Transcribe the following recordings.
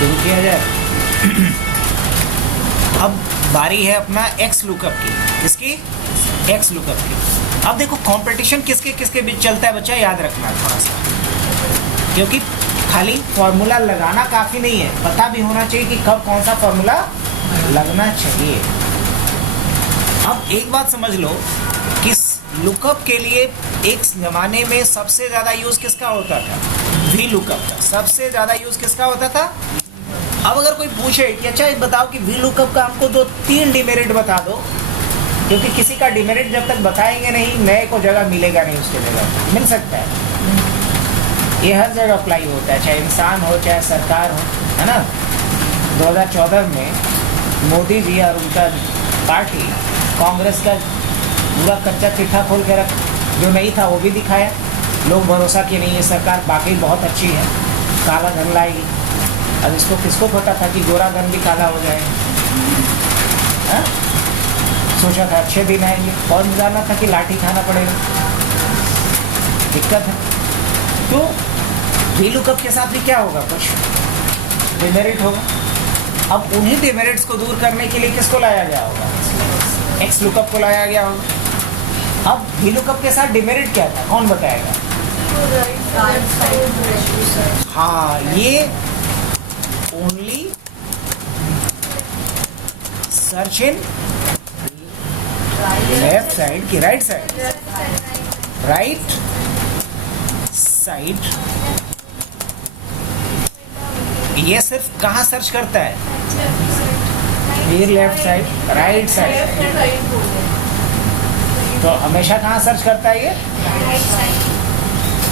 शुरू किया जाए। अब बारी है अपना एक्स लुकअप की। किसकी? एक्स लुकअप की। अब देखो कंपटीशन किसके किसके बीच चलता है बच्चा, याद रखना थोड़ा सा, क्योंकि खाली फॉर्मूला लगाना काफ़ी नहीं है, पता भी होना चाहिए कि कब कौन सा फॉर्मूला लगना चाहिए। अब एक बात समझ लो कि लुकअप के लिए एक ज़माने में सबसे ज़्यादा यूज़ किसका होता था? वी लुकअप का सबसे ज़्यादा यूज़ किसका होता था? अब अगर कोई पूछे कि अच्छा एक बताओ कि वी लुकअप का हमको 2-3 डिमेरिट बता दो, क्योंकि किसी का डिमेरिट जब तक बताएंगे नहीं, नए को जगह मिलेगा नहीं, उसके जगह मिल सकता है। ये हर जगह अप्लाई होता है, चाहे इंसान हो चाहे सरकार हो, है ना। 2014 में मोदी जी और उनका पार्टी कांग्रेस का पूरा कच्चा चिट्ठा खोल के रख, जो नहीं था वो भी दिखाया। लोग भरोसा कि नहीं ये सरकार बाकी बहुत अच्छी है, काला धन लाएगी। अब इसको किसको पता था कि गोरा धन भी काला हो जाएगा? हाँ? सोचा था अच्छे दिन आएंगे, और जाना था कि लाठी खाना पड़ेगा। दिक्कत है। तो वी लुकअप के साथ भी क्या होगा? कुछ डिमेरिट होगा। अब उन्हीं डिमेरिट्स को दूर करने के लिए किसको लाया गया होगा? एक्स लुकअप को लाया गया होगा। अब वी लुकअप के साथ डिमेरिट क्या था, कौन बताएगा? हाँ, ये only search in left side की राइट साइड, राइट साइड। ये सिर्फ कहाँ सर्च करता है? फिर लेफ्ट साइड, राइट साइड। तो हमेशा कहाँ सर्च करता है ये?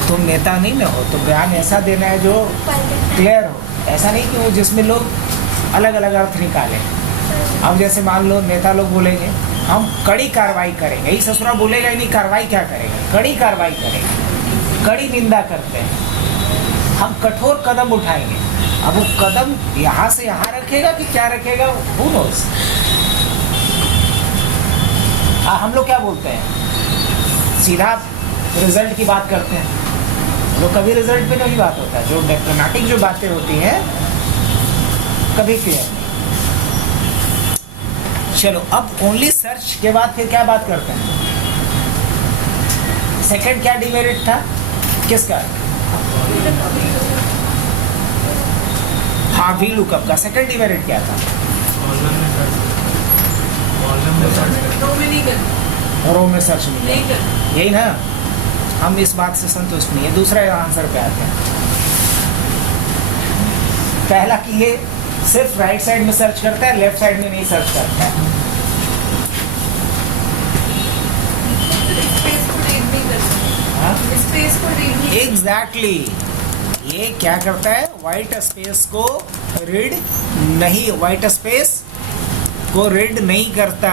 तुम नेता नहीं ना हो तो बयान ऐसा देना है जो क्लियर हो, ऐसा नहीं कि वो जिसमें लोग अलग अलग अर्थ निकालें। अब जैसे मान लो नेता लोग बोलेंगे हम कड़ी कार्रवाई करेंगे, यही ससुरा बोलेगा ही नहीं, कार्रवाई क्या करेंगे? कड़ी कार्रवाई करेंगे, कड़ी निंदा करते हैं, हम कठोर कदम उठाएंगे। अब वो कदम यहाँ से यहाँ रखेगा कि क्या रखेगा, who knows? हम लोग क्या बोलते हैं? सीधा रिजल्ट की बात करते हैं, तो कभी रिजल्ट पे नहीं बात होता। जो डिप्लोमेटिक जो बातें होती हैं कभी क्लियर नहीं। चलो, अब ओनली सर्च के बाद फिर क्या बात करते हैं? सेकंड क्या डिमेरिट था किसका? हाँ, वी लुकअप का सेकंड डिमेरिट क्या था? रो में सर्च नहीं, यही ना। हम इस बात से संतुष्ट नहीं है। दूसरा आंसर पे आते हैं। पहला कि ये सिर्फ राइट साइड में सर्च करता है, लेफ्ट साइड में नहीं सर्च करता है। एग्जैक्टली, ये क्या करता है? व्हाइट स्पेस को रीड नहीं, व्हाइट स्पेस को रीड नहीं करता,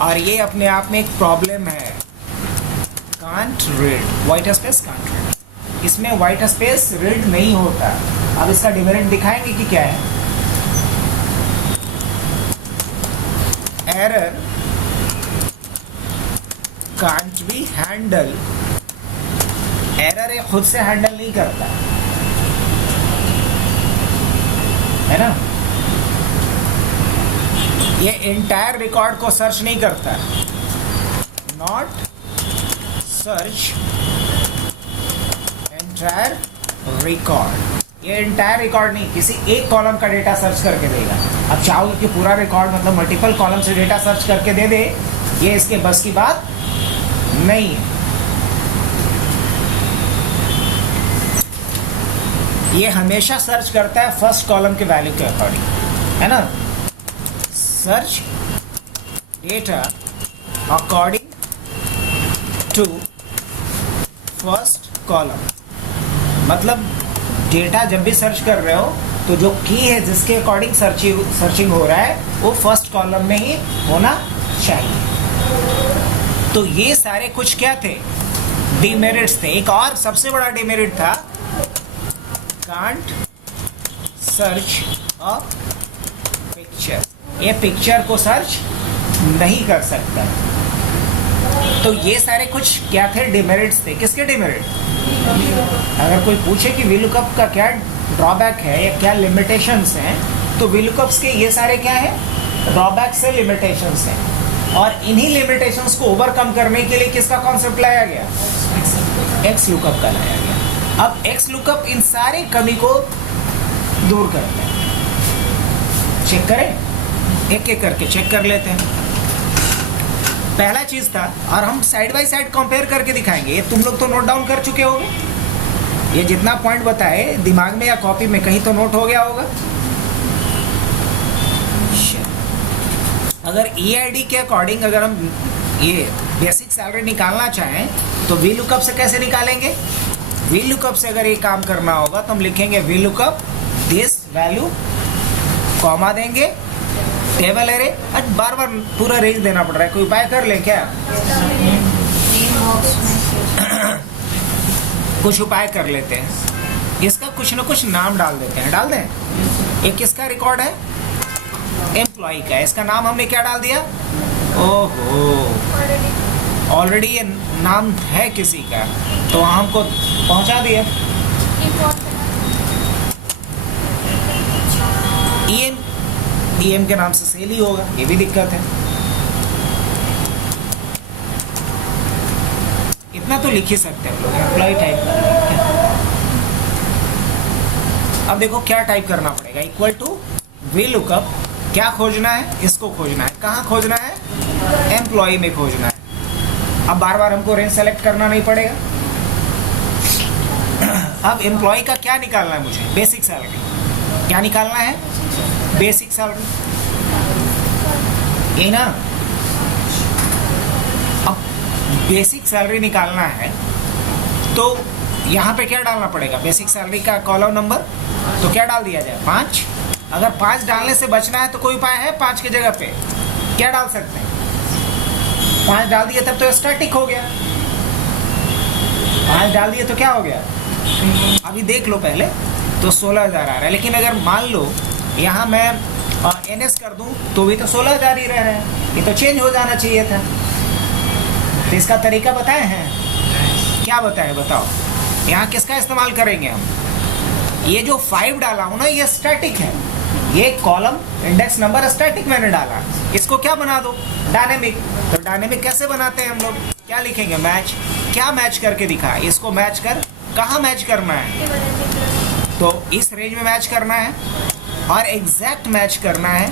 और ये अपने आप में एक प्रॉब्लम है। Can't read, white space can't read. इसमें व्हाइट स्पेस रीड नहीं होता। अब इसका डिमेरिट दिखाएंगे कि क्या है? Error can't be handle. Error ये खुद से हैंडल नहीं करता, है ना। ये एंटायर रिकॉर्ड को सर्च नहीं करता। Not search entire record. ये एंटायर रिकॉर्ड नहीं, किसी एक कॉलम का डेटा सर्च करके देगा। अब चाहो कि पूरा रिकॉर्ड मतलब मल्टीपल कॉलम से डेटा सर्च करके दे दे, ये इसके बस की बात नहीं है। ये हमेशा सर्च करता है फर्स्ट कॉलम के वैल्यू के अकॉर्डिंग, है ना। Search data according to first column, मतलब डेटा जब भी सर्च कर रहे हो तो जो की है जिसके अकॉर्डिंग सर्चिंग हो रहा है वो फर्स्ट कॉलम में ही होना चाहिए। तो ये सारे कुछ क्या थे? डिमेरिट्स थे। एक और सबसे बड़ा डिमेरिट था, कांट सर्च अ पिक्चर। ये पिक्चर को सर्च नहीं कर सकता। तो ये सारे कुछ क्या थे? डिमेरिट्स थे। किसके डिमेरिट? अगर कोई पूछे कि वी लुकअप का क्या ड्रॉबैक है या क्या लिमिटेशंस हैं, तो VLOOKUPs के ये सारे क्या है, ड्रॉबैक्स से लिमिटेशंस हैं। और इन्हीं लिमिटेशंस को ओवरकम करने के लिए किसका कॉन्सेप्ट लाया गया, XLOOKUP का लाया गया। अब XLOOKUP इन सारी कमी को दूर करते हैं। चेक करें, एक एक करके चेक कर लेते हैं। पहला चीज था, और हम साइड बाय साइड कंपेयर करके दिखाएंगे। ये तुम लोग तो नोट डाउन कर चुके होंगे, ये जितना पॉइंट बताए दिमाग में या कॉपी में कहीं तो नोट हो गया होगा। अगर EID के अकॉर्डिंग अगर हम ये बेसिक सैलरी निकालना चाहें तो VLOOKUP से कैसे निकालेंगे, VLOOKUP से अगर ये काम करना होगा तो हम लिखेंगे VLOOKUP दिस वैल्यू, कॉमा देंगे, टेबल एरे। आज बार बार पूरा रेंज देना पड़ रहा है, कोई उपाय कर ले क्या? कुछ उपाय कर लेते हैं, इसका कुछ ना कुछ नाम डाल देते हैं। डाल दें, एक किसका रिकॉर्ड है, एम्प्लॉय का, इसका नाम हमने क्या डाल दिया, ओहो ऑलरेडी ये नाम है किसी का, तो हमको पहुंचा दिया। EM के नाम से सेल ही होगा, ये भी दिक्कत है। इतना तो लिख ही सकते हैं लोग, एम्प्लॉय टाइप करना। अब देखो क्या टाइप करना पड़ेगा, इक्वल टू VLOOKUP, क्या खोजना है, इसको खोजना है। कहाँ खोजना है, एम्प्लॉय में खोजना है। अब बार बार हमको रेंज सेलेक्ट करना नहीं पड़ेगा। अब एम्प्लॉय का क्या निकालना है मुझे, बेसिक सैलरी। क्या निकालना है, बेसिक सैलरी, ये ना। अब बेसिक सैलरी निकालना है तो यहाँ पे क्या डालना पड़ेगा, बेसिक सैलरी का कॉलम नंबर, तो क्या डाल दिया जाए, 5। अगर 5 डालने से बचना है तो कोई उपाय है, 5 की जगह पे क्या डाल सकते हैं, 5 डाल दिए तब तो स्टैटिक हो गया। 5 डाल दिए तो क्या हो गया, अभी देख लो पहले तो 16,000 आ रहा है। लेकिन अगर मान लो यहाँ मैं NS कर दूं तो भी तो 16,000 ही रह रहा है, ये तो चेंज हो जाना चाहिए था। तो इसका तरीका बताए हैं, क्या बताए बताओ। यहाँ किसका इस्तेमाल करेंगे हम, ये जो 5 डाला हूँ ना ये स्टैटिक है, ये कॉलम इंडेक्स नंबर स्टैटिक मैंने डाला, इसको क्या बना दो, डायनेमिक। तो डायनेमिक कैसे बनाते हैं हम लोग, क्या लिखेंगे, मैच। क्या मैच करके दिखा, इसको मैच कर, कहाँ मैच करना है, तो इस रेंज में मैच करना है और एग्जैक्ट मैच करना है,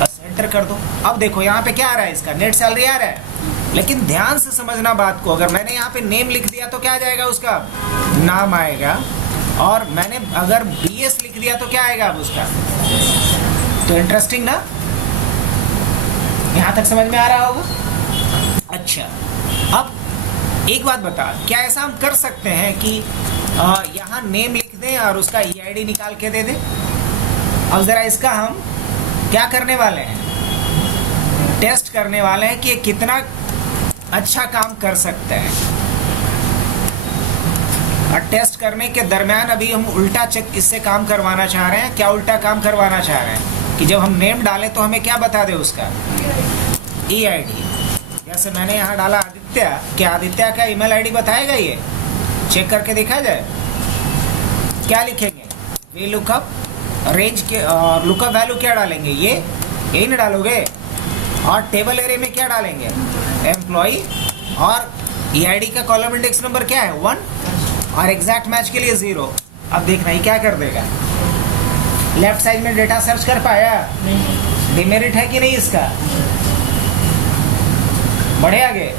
बस एंटर कर दो। अब देखो यहाँ पे क्या आ रहा है, इसका नेट सैलरी आ रहा है। लेकिन ध्यान से समझना बात को, अगर मैंने यहाँ पे नेम लिख दिया तो क्या आ जाएगा, उसका नाम आएगा, और मैंने अगर BS लिख दिया तो क्या आएगा अब उसका। तो इंटरेस्टिंग ना, यहाँ तक समझ में आ रहा होगा। अच्छा, अब एक बात बता, क्या ऐसा हम कर सकते हैं कि यहाँ नेम लिख दें और उसका EID निकाल के दे दें। अब ज़रा इसका हम क्या करने वाले हैं, टेस्ट करने वाले हैं कि ये कितना अच्छा काम कर सकते हैं। और टेस्ट करने के दरमियान अभी हम उल्टा चेक इससे काम करवाना चाह रहे हैं। क्या उल्टा काम करवाना चाह रहे हैं कि जब हम नेम डालें तो हमें क्या बता दे उसका EID। जैसे मैंने यहाँ डाला आदित्य, क्या आदित्य का ईमेल ID बताएगा, ये चेक करके देखा जाए। क्या लिखेंगे, VLOOKUP रेंज के लुकअप वैल्यू क्या डालेंगे, ये यही ना डालोगे, और टेबल एरे में क्या डालेंगे, एम्प्लॉय, और EID का कॉलम इंडेक्स नंबर क्या है 1, और एग्जैक्ट मैच के लिए 0। अब देखना ही क्या कर देगा, लेफ्ट साइड में डेटा सर्च कर पाया, डिमेरिट है कि नहीं इसका, बढ़े आगे।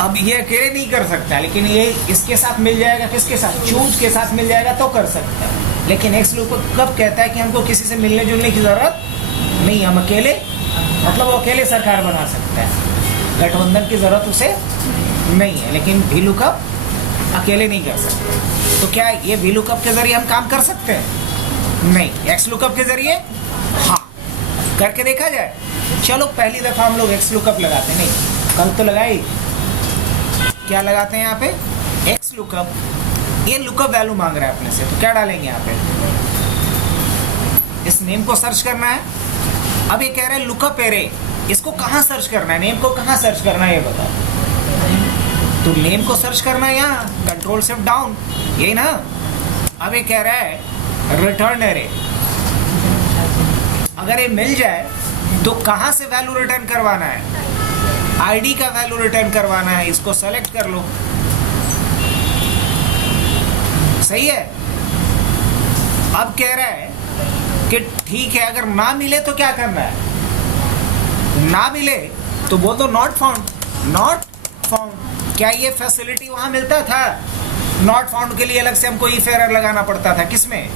अब ये अकेले नहीं कर सकता, लेकिन ये इसके साथ मिल जाएगा, किसके साथ, चूज के साथ मिल जाएगा तो कर सकता है। लेकिन XLOOKUP कब कहता है कि हमको किसी से मिलने जुलने की जरूरत नहीं, हम अकेले, मतलब वो अकेले सरकार बना सकता है, गठबंधन की जरूरत उसे नहीं है। लेकिन VLOOKUP अकेले नहीं कर सकते। तो क्या ये VLOOKUP के जरिए हम काम कर सकते हैं, नहीं, XLOOKUP के जरिए हाँ, करके देखा जाए। चलो पहली दफा हम लोग XLOOKUP लगाते, नहीं कल तो लगाई, क्या लगाते हैं यहाँ पे XLOOKUP। ये लुकअप वैल्यू मांग रहा है अपने से, तो क्या डालेंगे यहाँ पे, इस नेम को सर्च करना है। अब ये कह रहे हैं लुकअप एरे, इसको कहाँ सर्च करना है, नेम को कहाँ सर्च करना है ये बताओ। तो नेम को सर्च करना है यहाँ, कंट्रोल शिफ्ट डाउन, यही ना। अब ये कह रहा है रिटर्न एरे। अगर ये मिल जाए तो कहाँ से वैल्यू रिटर्न करवाना है? आईडी का वैल्यू रिटर्न करवाना है। इसको सेलेक्ट कर लो, सही है। अब कह रहा है कि ठीक है, अगर ना मिले तो क्या करना है? ना मिले तो बोल दो नॉट फाउंड, नॉट फाउंड। क्या ये फैसिलिटी वहां मिलता था? नॉट फाउंड के लिए अलग से हमको इफ एरर लगाना पड़ता था। किसमें?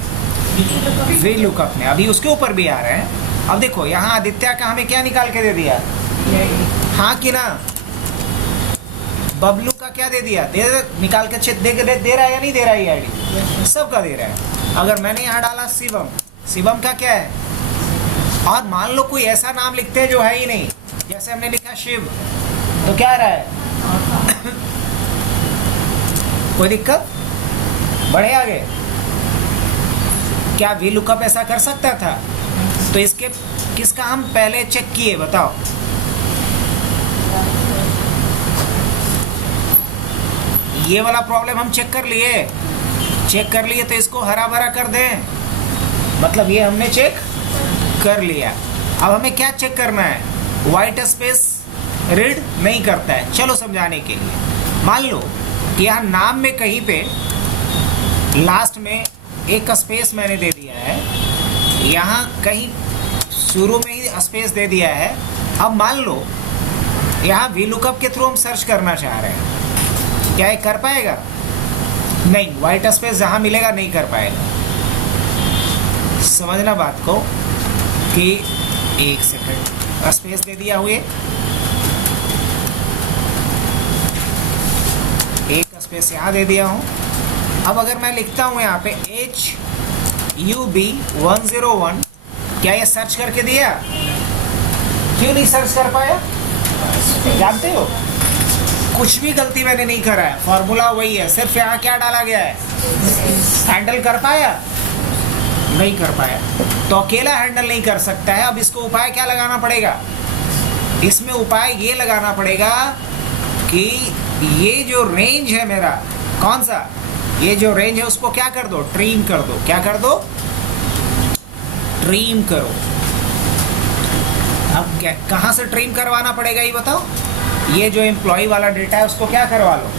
वी लुकअप में। अभी उसके ऊपर भी आ रहे हैं। अब देखो यहाँ आदित्य का हमें क्या निकाल के दे दिया? हाँ कि ना? बबलू का क्या दे दिया? निकाल के दे रहा है या नहीं दे रहा है? आईडी सबका दे रहा है। अगर मैंने यहाँ डाला शिवम, शिवम का क्या है? और मान लो कोई ऐसा नाम लिखते हैं जो है ही नहीं, जैसे हमने लिखा शिव, तो क्या आ रहा है? कोई दिक्कत? बढ़े आगे? क्या वी लुकअप ऐसा कर सकता था? तो इसके किसका हम पहले चेक किए बताओ? ये वाला प्रॉब्लम हम चेक कर लिए, तो इसको हरा भरा कर दें, मतलब ये हमने चेक कर लिया। अब हमें क्या चेक करना है? व्हाइट स्पेस रीड नहीं करता है। चलो समझाने के लिए, मान लो कि यहाँ नाम में कहीं पे लास्ट में एक स्पेस मैंने दे दिया है, यहाँ कहीं शुरू में ही स्पेस दे दिया है। अब मान लो यहाँ वी लुकअप के थ्रू हम सर्च करना चाह रहे हैं, क्या ये कर पाएगा? नहीं, व्हाइट स्पेस जहाँ मिलेगा नहीं कर पाएगा। समझना बात को कि एक सेकंड, स्पेस दे दिया हुए, एक स्पेस यहाँ दे दिया हूँ। अब अगर मैं लिखता हूँ यहाँ पे HUB101, क्या ये सर्च करके दिया? क्यों नहीं सर्च कर पाया? जानते हो, कुछ भी गलती मैंने नहीं करा है, फॉर्मूला वही है, सिर्फ यहाँ क्या डाला गया है? हैंडल कर पाया? नहीं कर पाया। तो अकेला हैंडल नहीं कर सकता है। अब इसको उपाय क्या लगाना पड़ेगा? इसमें उपाय ये लगाना पड़ेगा कि ये जो रेंज है मेरा, कौन सा? ये जो रेंज है उसको क्या कर दो? ट्रिम कर दो। क्या कर दो? ट्रिम करो। अब क्या, कहाँ से ट्रिम करवाना पड़ेगा ये बताओ? ये जो एम्प्लॉय वाला डेटा है उसको क्या करवा लो?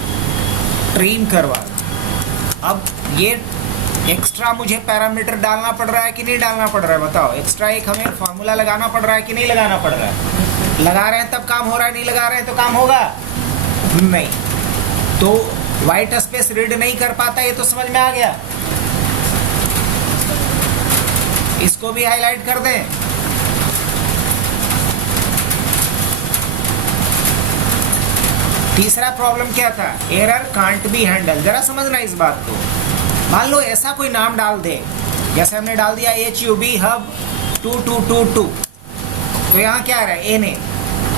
ट्रिम करवा लो। अब ये एक्स्ट्रा मुझे पैरामीटर डालना पड़ रहा है कि नहीं डालना पड़ रहा है बताओ? एक्स्ट्रा एक हमें फॉर्मूला लगाना पड़ रहा है कि नहीं लगाना पड़ रहा है? लगा रहे हैं तब काम हो रहा है, नहीं लगा रहे हैं तो काम होगा नहीं। तो व्हाइट स्पेस रीड नहीं कर पाता, ये तो समझ में आ गया। इसको भी हाईलाइट कर दें। तीसरा प्रॉब्लम क्या था? Error can't be handle. जरा समझना इस बात को। मान लो ऐसा कोई नाम डाल दे, जैसे हमने डाल दिया HUB हब 2222, तो यहाँ क्या आ रहा है?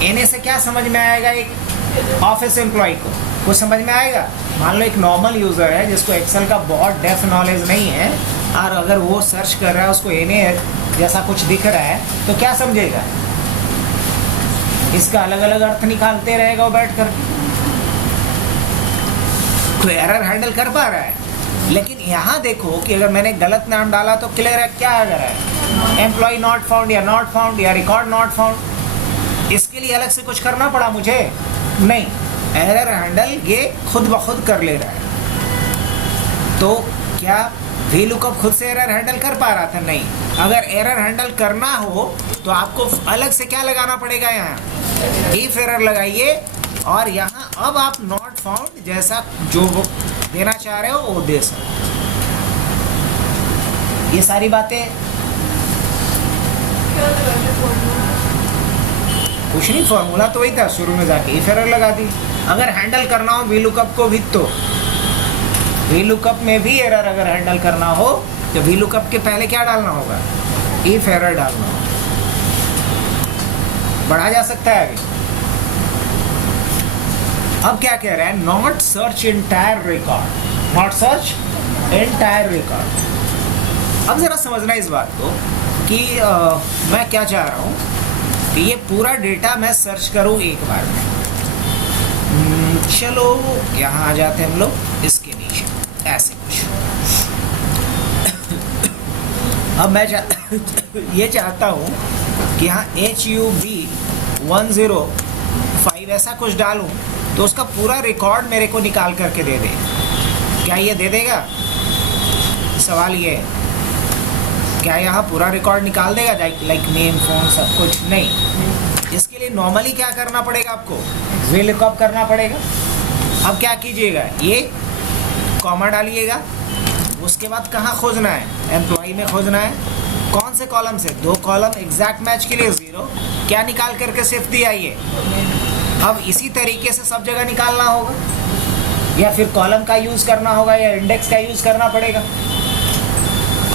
एनए से क्या समझ में आएगा? एक ऑफिस एम्प्लॉय को कुछ समझ में आएगा? मान लो एक नॉर्मल यूजर है जिसको एक्सेल का बहुत डेप्थ नॉलेज नहीं है, और अगर वो सर्च कर रहा है, उसको एनए जैसा कुछ दिख रहा है, तो क्या समझेगा? इसका अलग अलग अर्थ निकालते रहेगा वो बैठ कर। कोई एरर हैंडल कर पा रहा है। लेकिन यहाँ देखो कि अगर मैंने गलत नाम डाला तो क्लियर है क्या आ रहा है? एम्प्लॉय नॉट फाउंड या नॉट फाउंड या रिकॉर्ड नॉट फाउंड। इसके लिए अलग से कुछ करना पड़ा मुझे? नहीं, एरर हैंडल ये खुद ब खुद कर ले रहा है। तो क्या वी लुकअप खुद से एरर हैंडल कर पा रहा था? नहीं। अगर एरर हैंडल करना हो तो आपको अलग से क्या लगाना पड़ेगा? यहाँ इफ एरर लगाइए, और यहाँ अब आप नॉट फाउंड जैसा जो देना चाह रहे हो वो दे सकते। ये सारी बातें कुछ नहीं, फॉर्मूला तो वही था शुरू में, जाके इफ एरर लगा दी। अगर हैंडल करना हो वी लुकअप को भी, तो वी लुकअप में भी एरर अगर हैंडल करना हो तो वी लुकअप के पहले क्या डालना होगा? इफ एरर डालना होगा। बढ़ा जा सकता है आगे। अब क्या कह रहा है? Not search entire record, not search entire record. अब जरा समझना इस बात को कि मैं क्या चाह रहा हूँ कि ये पूरा डेटा मैं सर्च करूँ एक बार में। चलो यहाँ आ जाते हैं हम लोग इसके नीचे, ऐसे कुछ। अब मैं ये चाहता हूँ कि यहाँ HUB105 ऐसा कुछ डालूँ तो उसका पूरा रिकॉर्ड मेरे को निकाल करके दे दे। क्या ये दे देगा? सवाल ये है, क्या यहाँ पूरा रिकॉर्ड निकाल देगा, लाइक नेम, फोन, सब कुछ? नहीं। इसके लिए नॉर्मली क्या करना पड़ेगा आपको? VLOOKUP करना पड़ेगा। अब क्या कीजिएगा, ये कॉमा डालिएगा, उसके बाद कहाँ खोजना है? एम्प्लॉय में खोजना है। कौन से कॉलम से? 2 कॉलम, एग्जैक्ट मैच के लिए 0। क्या निकाल करके सिर्फ दिया ये? अब इसी तरीके से सब जगह निकालना होगा, या फिर कॉलम का यूज़ करना होगा, या इंडेक्स का यूज़ करना पड़ेगा।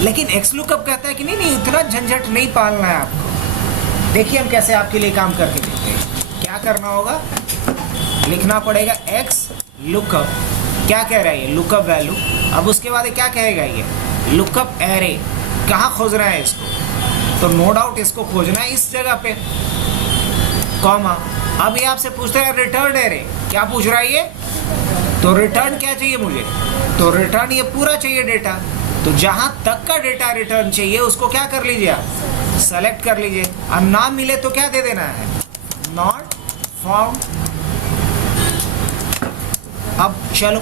लेकिन XLOOKUP कहता है कि नहीं इतना झंझट नहीं पालना है आपको। देखिए हम कैसे आपके लिए काम करके देते हैं। क्या करना होगा? लिखना पड़ेगा XLOOKUP। क्या कह रहा है ये? Lookup value. अब उसके बाद क्या कहेगा ये? Lookup array. कहाँ खोजना है इसको? तो नो डाउट इसको खोजना है इस जगह पे, कॉमा। अब ये आपसे पूछता है रिटर्न एरे। क्या पूछ रहा है ये? तो रिटर्न क्या चाहिए मुझे? तो रिटर्न ये पूरा चाहिए डेटा। तो जहाँ तक का डेटा रिटर्न चाहिए उसको क्या कर लीजिए आप? सेलेक्ट कर लीजिए। अब ना मिले तो क्या दे देना है? Not found. अब चलो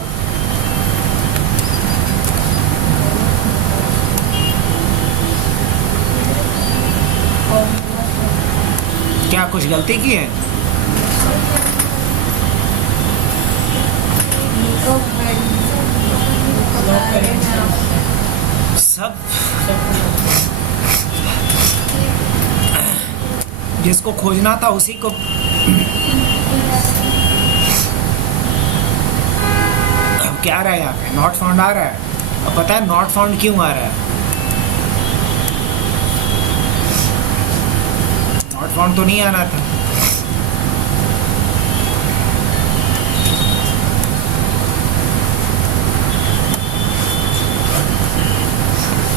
क्या कुछ गलती की है? सब जिसको खोजना था उसी को। क्या आ रहा है यहाँ पे? नॉट फाउंड आ रहा है। अब पता है नॉट फाउंड क्यों आ रहा है? नॉट फाउंड तो नहीं आना था।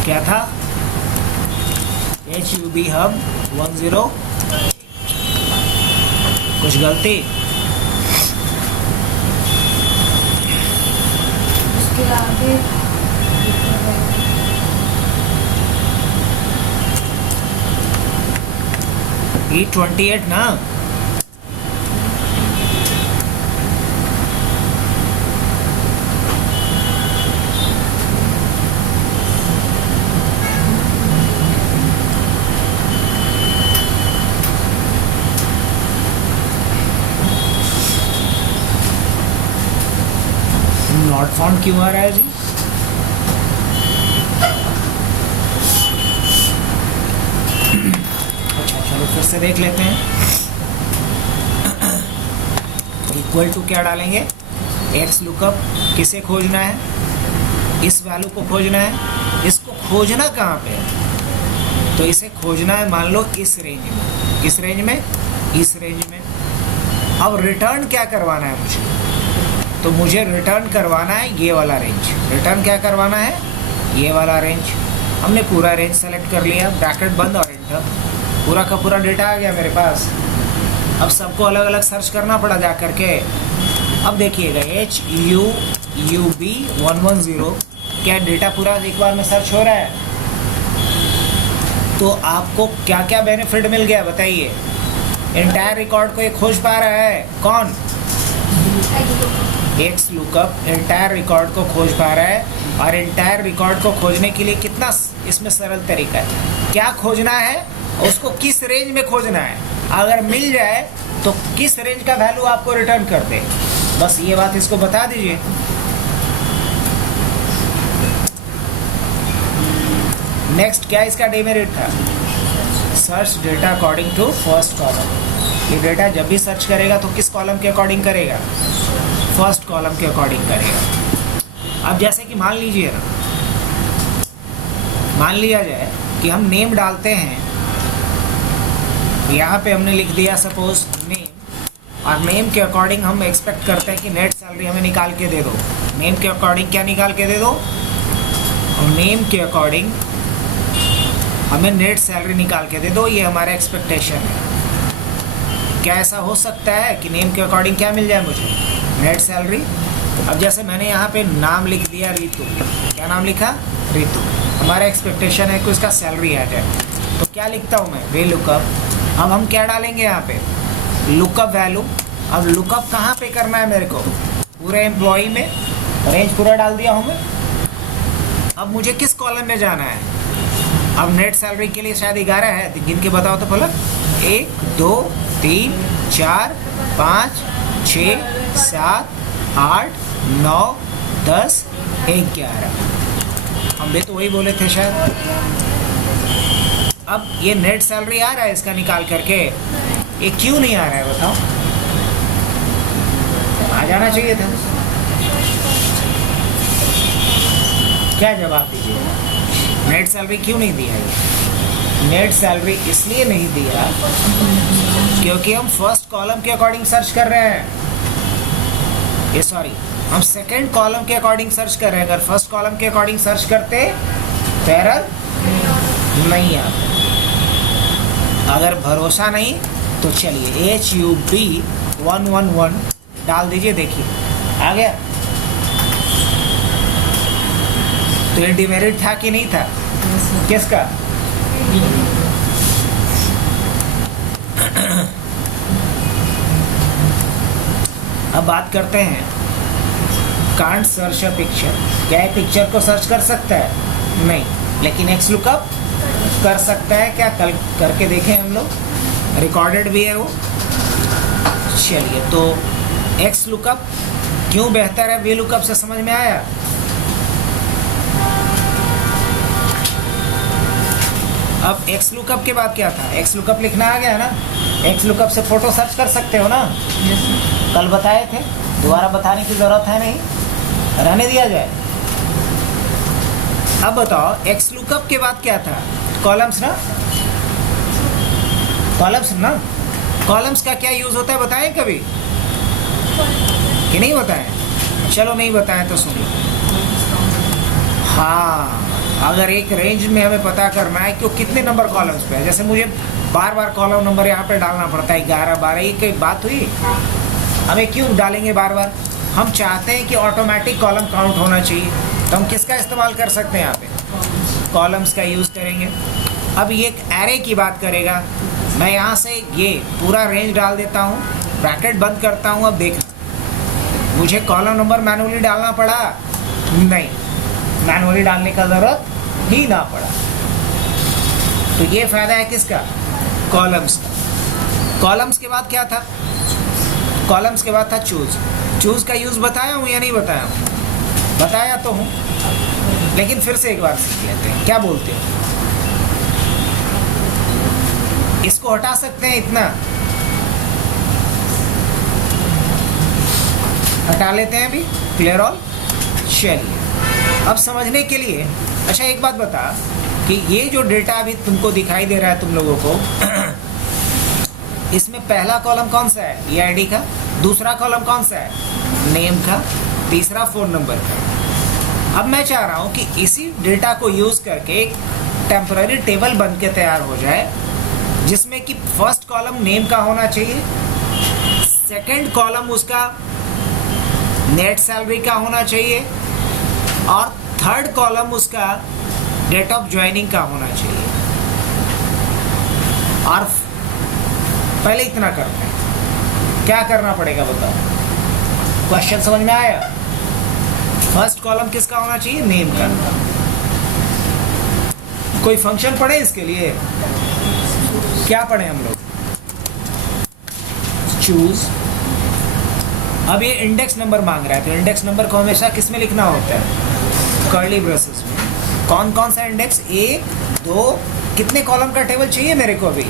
क्या था? HUB hub 10। कुछ गलती? E28 ना? नॉट फाउंड क्यों आ रहा है जी? अच्छा चलो फिर से देख लेते हैं। इक्वल टू क्या डालेंगे? XLOOKUP। किसे खोजना है? इस वैल्यू को खोजना है। इसको खोजना कहाँ पे है? तो इसे खोजना है मान लो इस रेंज में। किस रेंज में? इस रेंज में। अब रिटर्न क्या करवाना है मुझे? तो मुझे रिटर्न करवाना है ये वाला रेंज। रिटर्न क्या करवाना है? ये वाला रेंज। हमने पूरा रेंज सेलेक्ट कर लिया, ब्रैकेट बंद और एंटर। पूरा का पूरा डेटा आ गया मेरे पास। अब सबको अलग अलग सर्च करना पड़ा जा करके। अब देखिएगा HUB110। क्या डेटा पूरा एक बार में सर्च हो रहा है? तो आपको क्या क्या बेनिफिट मिल गया बताइए? एंटायर रिकॉर्ड को ये खोज पा रहा है कौन? XLOOKUP एंटायर रिकॉर्ड को खोज पा रहा है। और एंटायर रिकॉर्ड को खोजने के लिए कितना इसमें सरल तरीका है। क्या खोजना है? उसको किस रेंज में खोजना है। अगर मिल जाए तो किस रेंज का वैल्यू आपको रिटर्न कर दे, बस ये बात इसको बता दीजिए। नेक्स्ट क्या इसका डेमेरिट था? Search data according to first column. ये डेटा जब भी सर्च करेगा तो किस कॉलम के अकॉर्डिंग करेगा? फर्स्ट कॉलम के अकॉर्डिंग करेगा। अब जैसे कि मान लीजिए ना, मान लिया जाए कि हम नेम डालते हैं। यहाँ पे हमने लिख दिया सपोज नेम, और नेम के अकॉर्डिंग हम एक्सपेक्ट करते हैं कि नेट सैलरी हमें निकाल के दे दो। नेम के अकॉर्डिंग क्या निकाल के दे दो? और नेम के अकॉर्डिंग हमें नेट सैलरी निकाल के दे दो, ये हमारा एक्सपेक्टेशन है। क्या ऐसा हो सकता है कि नेम के अकॉर्डिंग क्या मिल जाए मुझे? Net salary. अब जैसे मैंने यहाँ पे नाम लिख दिया रितु, क्या नाम लिखा? रितु। हमारा एक्सपेक्टेशन है कि उसका सैलरी आ जाए, तो क्या लिखता हूँ मैं? वे लुकअप। अब हम क्या डालेंगे यहाँ पे? Lookup value. अब लुकअप कहाँ पे करना है मेरे को? पूरे एम्प्लॉई में, रेंज पूरा डाल दिया हूँ मैं। अब मुझे किस कॉलम में जाना है? अब नेट सैलरी के लिए शायद 11 है, तो गिन के बताओ तो भला। 1 2 3 4 5 6 7 8 9 10 11। हम भी तो वही बोले थे शायद। अब ये नेट सैलरी आ रहा है इसका निकाल करके, ये क्यों नहीं आ रहा है बताओ? आ जाना चाहिए था। क्या जवाब दीजिए? नेट सैलरी क्यों नहीं दिया ये? नेट सैलरी इसलिए नहीं दिया क्योंकि हम फर्स्ट कॉलम के अकॉर्डिंग सर्च कर रहे हैं। ये सॉरी, हम सेकंड कॉलम के अकॉर्डिंग सर्च कर रहे हैं। अगर फर्स्ट कॉलम के अकॉर्डिंग सर्च करते तो एरर नहीं आता। अगर भरोसा नहीं तो चलिए HUB 111 डाल दीजिए, देखिए आ गया। तो ये डिमेरिट था कि नहीं था? किसका? अब बात करते हैं कांट सर्च अ पिक्चर। क्या है पिक्चर को सर्च कर सकता है? नहीं, लेकिन एक्स लुकअप कर सकता है। क्या कल करके देखें हम लोग, रिकॉर्डेड भी है वो। चलिए, तो एक्स लुकअप क्यों बेहतर है वी लुकअप से, समझ में आया? अब एक्स लुकअप के बाद क्या था? एक्स लुकअप लिखना आ गया ना। एक्स लुकअप से फोटो सर्च कर सकते हो ना, कल बताए थे, दोबारा बताने की जरूरत है नहीं, रहने दिया जाए। अब बताओ एक्स लुकअप के बाद क्या था? कॉलम्स ना, कॉलम्स ना। कॉलम्स का क्या यूज होता है बताएं कभी कि नहीं बताएं? चलो नहीं बताएं तो सुनिए। हाँ, अगर एक रेंज में हमें पता करना है कि वो कितने नंबर कॉलम्स पे है, जैसे मुझे बार बार कॉलम नंबर यहाँ पे डालना पड़ता है 11 12, ये कोई बात हुई? हमें क्यों डालेंगे बार बार? हम चाहते हैं कि ऑटोमेटिक कॉलम काउंट होना चाहिए, तो हम किसका इस्तेमाल कर सकते हैं यहाँ पे? कॉलम्स का यूज़ करेंगे। अब ये एक एरे की बात करेगा। मैं यहाँ से ये पूरा रेंज डाल देता हूँ, ब्रैकेट बंद करता हूँ। अब देखना, मुझे कॉलम नंबर मैनुअली डालना पड़ा? नहीं, मैनुअली डालने का ज़रूरत ही ना पड़ा। तो ये फ़ायदा है किसका? कॉलम्स का। कॉलम्स के बाद क्या था? कॉलम्स के बाद था चूज़। चूज़ का यूज़ बताया हूँ या नहीं बताया हूँ? बताया तो हूँ, लेकिन फिर से एक बार सीख लेते हैं। क्या बोलते हो? इसको हटा सकते हैं, इतना हटा लेते हैं अभी। Clear all? चलिए, अब समझने के लिए, अच्छा एक बात बता कि ये जो डेटा अभी तुमको दिखाई दे रहा है तुम लोगों को, इसमें पहला कॉलम कौन सा है? ये आईडी का। दूसरा कॉलम कौन सा है? नेम का। तीसरा फ़ोन नंबर का। अब मैं चाह रहा हूँ कि इसी डेटा को यूज़ करके एक टेम्पररी टेबल बन के तैयार हो जाए, जिसमें कि फर्स्ट कॉलम नेम का होना चाहिए, सेकंड कॉलम उसका नेट सैलरी का होना चाहिए, और थर्ड कॉलम उसका डेट ऑफ ज्वाइनिंग का होना चाहिए। और पहले इतना करते हैं, क्या करना पड़ेगा बताओ? क्वेश्चन समझ में आया? फर्स्ट कॉलम किसका होना चाहिए? नेम का। कोई फंक्शन पढ़े इसके लिए? क्या पढ़े हम लोग? चूज। अब ये इंडेक्स नंबर मांग रहा है, तो इंडेक्स नंबर को हमेशा किस में लिखना होता है? कर्ली ब्रेसेस में। कौन कौन सा इंडेक्स? 1 2, कितने कॉलम का टेबल चाहिए मेरे को? अभी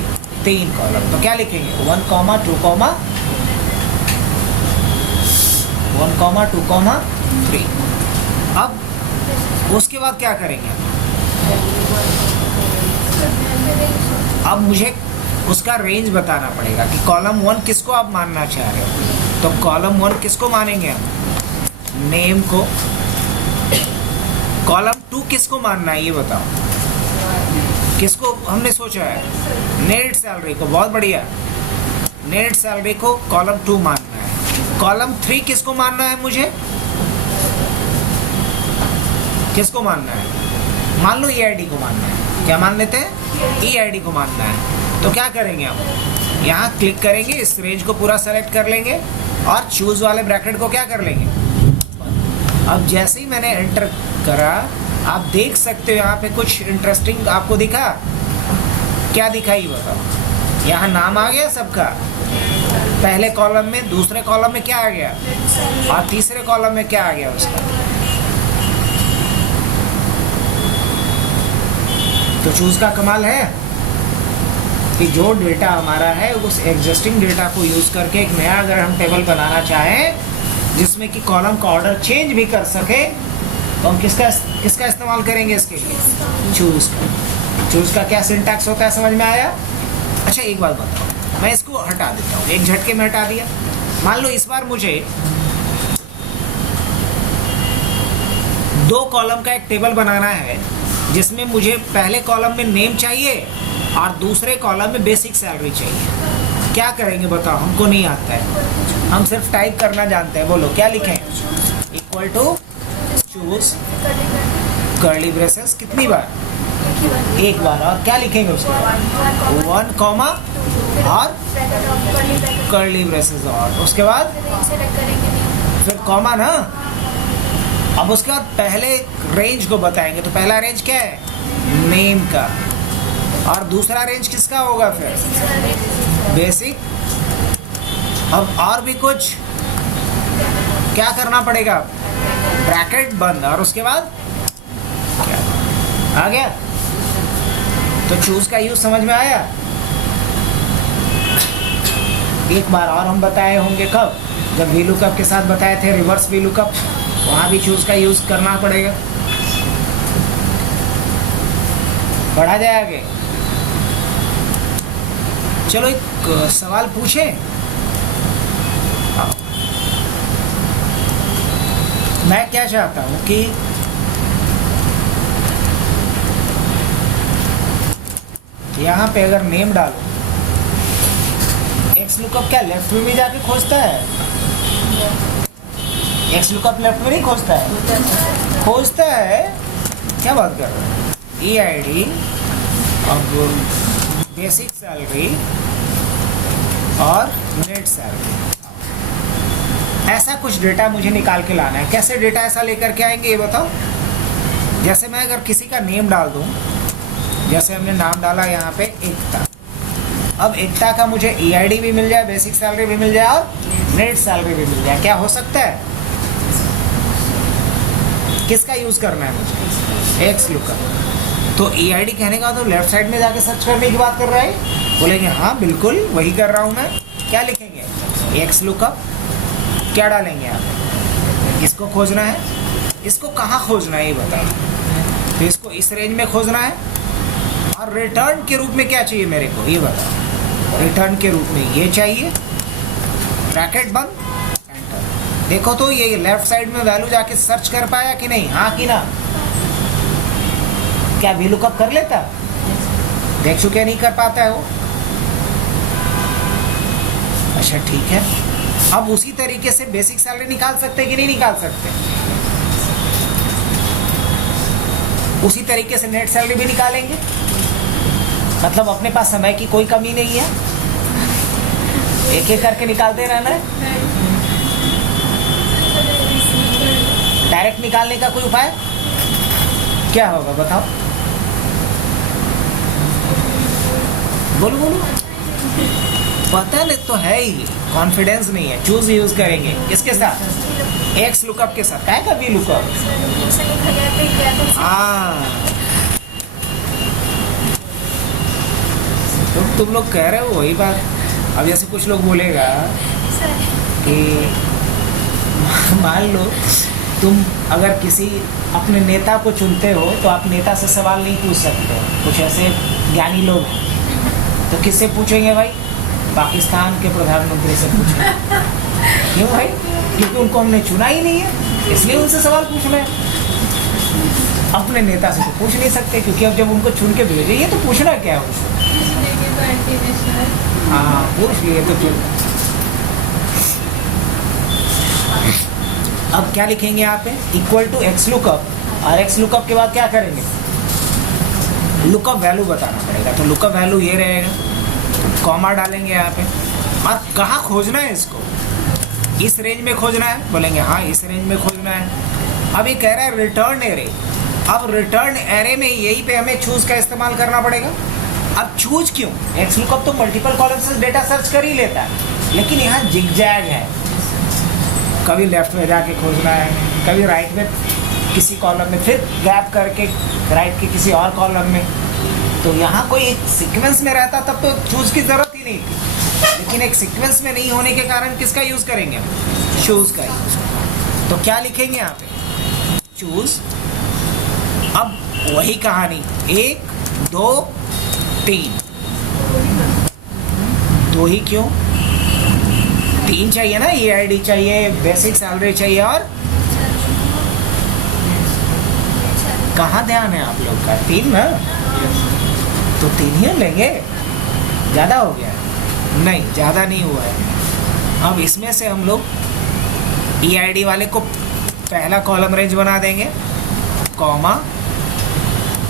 3 कॉलम। तो क्या लिखेंगे? 1, 2, 1, 2, 3। अब उसके बाद क्या करेंगे? अब मुझे उसका रेंज बताना पड़ेगा कि कॉलम 1 किसको आप मानना चाह रहे हो। तो कॉलम 1 किसको मानेंगे हम? नेम को। कॉलम 2 किसको मानना है ये बताओ? किसको हमने सोचा है? नेट सैलरी को। बहुत बढ़िया, नेट सैलरी को कॉलम 2 मानना है। कॉलम 3 किसको मानना है मुझे? किसको मानना है? मान लो EID को मानना है। क्या मान लेते हैं? EID को मानना है। तो क्या करेंगे हम? यहाँ क्लिक करेंगे, इस रेंज को पूरा सेलेक्ट कर लेंगे और चूज वाले ब्रैकेट को क्या कर लेंगे? अब जैसे ही मैंने एंटर करा, आप देख सकते हो यहाँ पे कुछ इंटरेस्टिंग आपको दिखा। क्या दिखा ये बताओ? यहाँ नाम आ गया सबका पहले कॉलम में, दूसरे कॉलम में क्या आ गया और तीसरे कॉलम में क्या आ गया उसका। तो चूज का कमाल है कि जो डेटा हमारा है उस एग्जिस्टिंग डेटा को यूज करके एक नया अगर हम टेबल बनाना चाहें जिसमें कि कॉलम का ऑर्डर चेंज भी कर सके, तो हम किसका इस्तेमाल करेंगे इसके लिए? चूज का। चूज का क्या सिंटैक्स होता है, समझ में आया? अच्छा एक बात बताओ, मैं इसको हटा देता हूँ, एक झटके में हटा दिया। मान लो इस बार मुझे 2 कॉलम का एक टेबल बनाना है जिसमें मुझे पहले कॉलम में नेम चाहिए और दूसरे कॉलम में बेसिक सैलरी चाहिए। क्या करेंगे बताओ? हमको नहीं आता है, हम सिर्फ टाइप करना जानते हैं। बोलो क्या लिखें? Equal to choose curly braces कितनी बार? एक बार। और क्या लिखेंगे उसके बाद? 1 कॉमा और कर्ली ब्रेसेस और उसके बाद फिर कॉमा ना। अब उसके बाद पहले रेंज को बताएंगे। तो पहला रेंज क्या है? नेम का। और दूसरा रेंज किसका होगा फिर? बेसिक। अब और भी कुछ क्या करना पड़ेगा? ब्रैकेट बंद और उसके बाद क्या आ गया? तो चूज का यूज समझ में आया? एक बार और हम बताए होंगे, कब? जब VLOOKUP के साथ बताए थे रिवर्स VLOOKUP, वहां भी चूज का यूज करना पड़ेगा। बढ़ा जाए आगे। चलो एक सवाल पूछे। मैं क्या चाहता हूं कि यहाँ पे अगर नेम डालो, XLOOKUP क्या लेफ्ट में भी जाके खोजता है? XLOOKUP लेफ्ट में नहीं खोजता है, खोजता है। क्या बात कर रहे हैं? EID और बेसिक सैलरी और नेट सैलरी, ऐसा कुछ डेटा मुझे निकाल के लाना है। कैसे डेटा ऐसा लेकर के आएंगे ये बताओ? जैसे मैं अगर किसी का नेम डाल दूं, जैसे हमने नाम डाला यहाँ पे एकता। अब एकता का मुझे EID भी मिल जाए, बेसिक सैलरी भी मिल जाए और नेट सैलरी भी मिल जाए। क्या हो सकता है? किसका यूज करना है मुझे? XLOOKUP। तो EID कहने का तो लेफ्ट साइड में जाके सर्च करने की बात कर रहा है। बोलेंगे हाँ बिल्कुल वही कर रहा हूँ मैं। क्या लिखेंगे? XLOOKUP। क्या डालेंगे आप? इसको खोजना है। इसको कहाँ खोजना है ये बताओ? तो इसको इस रेंज में खोजना है और रिटर्न के रूप में क्या चाहिए मेरे को ये बताओ? रिटर्न के रूप में ये चाहिए। ब्रैकेट बंद, एंटर। देखो तो ये लेफ्ट साइड में वैल्यू जाके सर्च कर पाया कि नहीं? हाँ कि ना? क्या VLOOKUP कर लेता? देख चुके नहीं कर पाता है वो। अच्छा ठीक है। अब उसी तरीके से बेसिक सैलरी निकाल सकते कि नहीं निकाल सकते? उसी तरीके से नेट सैलरी भी निकालेंगे। मतलब अपने पास समय की कोई कमी नहीं है, एक एक करके निकालते रहना है। डायरेक्ट निकालने का कोई उपाय क्या होगा बताओ? बोलो बोलो। पता नहीं तो है ही, कॉन्फिडेंस नहीं है। चूज यूज करेंगे किसके साथ? XLOOKUP के साथ। क्या का VLOOKUP? हाँ तुम लोग कह रहे हो वही बात। अब जैसे कुछ लोग बोलेगा कि मान लो तुम अगर किसी अपने नेता को चुनते हो तो आप नेता से सवाल नहीं पूछ सकते। कुछ ऐसे ज्ञानी लोग हैं तो किससे पूछेंगे भाई? पाकिस्तान के प्रधानमंत्री से पूछेंगे। क्यों भाई? क्योंकि उनको हमने चुना ही नहीं है, इसलिए उनसे सवाल पूछ रहे हैं। अपने नेता से तो पूछ नहीं सकते क्योंकि अब जब उनको चुन के भेजिए तो पूछना क्या है उसको? हाँ पूछ लिए तो फिर अब क्या लिखेंगे यहाँ पे, इक्वल टू एक्स लुकअप, और एक्स लुकअप के बाद क्या करेंगे, लुकअप वैल्यू बताना पड़ेगा। तो लुकअप वैल्यू ये रहेगा, कॉमा डालेंगे यहाँ पे, और कहाँ खोजना है इसको, इस रेंज में खोजना है, बोलेंगे हाँ इस रेंज में खोजना है। अब ये कह रहा है रिटर्न एरे, अब रिटर्न एरे में यही पे हमें चूज का इस्तेमाल करना पड़ेगा। अब चूज क्यों, एक्स लुकअप तो मल्टीपल कॉलम से डेटा सर्च कर ही लेता है, लेकिन यहाँ जिगजैग है, कभी लेफ्ट में जाके खोजना है, कभी राइट में किसी कॉलम में, फिर गैप करके राइट के किसी और कॉलम में। तो यहाँ कोई एक सीक्वेंस में रहता तब तो चूज की जरूरत ही नहीं थी, लेकिन एक सीक्वेंस में नहीं होने के कारण किसका यूज करेंगे, चूज का यूज। तो क्या लिखेंगे यहाँ पे, चूज। अब वही कहानी, 1 2 3, 2 ही क्यों, 3 चाहिए ना, EID चाहिए, बेसिक सैलरी चाहिए, और कहाँ ध्यान है आप लोग का, 3 ना, तो 3 ही लेंगे, ज़्यादा हो गया, नहीं ज़्यादा नहीं हुआ है। अब इसमें से हम लोग EID वाले को पहला कॉलम रेंज बना देंगे, कॉमा,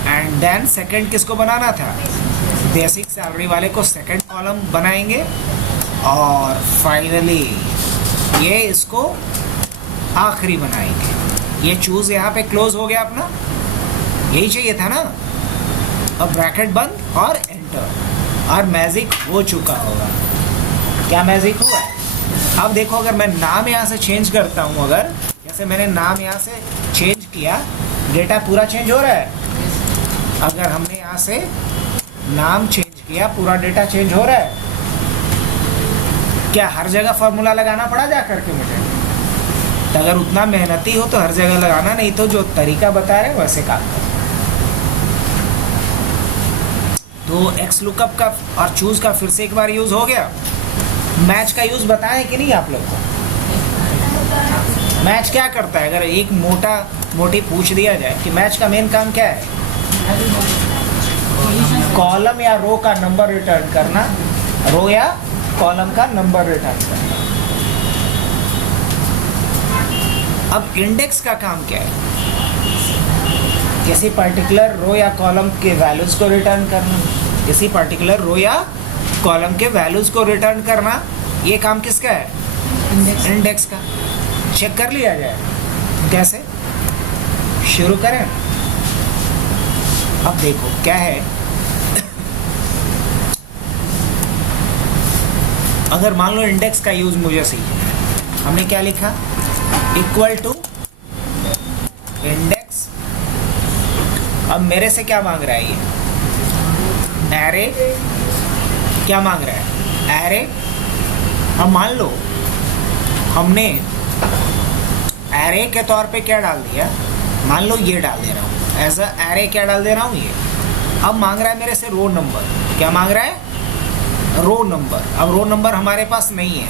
एंड देन सेकंड किसको बनाना था, बेसिक सैलरी वाले को सेकंड कॉलम बनाएंगे, और फाइनली ये इसको आखिरी बनाएंगे। ये चूज यहाँ पे क्लोज हो गया अपना, यही चाहिए था ना। अब ब्रैकेट बंद और एंटर, और मैजिक हो चुका होगा। क्या मैजिक हुआ है, अब देखो अगर मैं नाम यहाँ से चेंज करता हूँ, अगर जैसे मैंने नाम यहाँ से चेंज किया, डेटा पूरा चेंज हो रहा है। अगर हमने यहाँ से नाम चेंज किया, पूरा डेटा चेंज हो रहा है। क्या हर जगह फॉर्मूला लगाना पड़ा जा करके मुझे, तो अगर उतना मेहनती हो तो हर जगह लगाना, नहीं तो जो तरीका बता रहे वैसे काम करो। तो एक्स लुकअप का और चूज का फिर से एक बार यूज हो गया। मैच का यूज बताएं कि नहीं आप लोग को, मैच क्या करता है, अगर एक मोटी पूछ दिया जाए कि मैच का मेन काम क्या है, कॉलम या रो का नंबर रिटर्न करना, रो या कॉलम का नंबर रिटर्न करना। अब इंडेक्स का काम क्या है, किसी पर्टिकुलर रो या कॉलम के वैल्यूज को रिटर्न करना, किसी पर्टिकुलर रो या कॉलम के वैल्यूज को रिटर्न करना। ये काम किसका है, इंडेक्स का। चेक कर लिया जाए कैसे, शुरू करें। अब देखो क्या है, अगर मान लो इंडेक्स का यूज मुझे सीखना है, हमने क्या लिखा, इक्वल टू इंडेक्स। अब मेरे से क्या मांग रहा है, ये एरे क्या मांग रहा है, एरे। अब मान लो हमने एरे के तौर पे क्या डाल दिया, मान लो ये डाल दे रहा हूँ एज अ एरे, क्या डाल दे रहा हूँ ये। अब मांग रहा है मेरे से रो नंबर, क्या मांग रहा है, रो नंबर। अब रो नंबर हमारे पास नहीं है,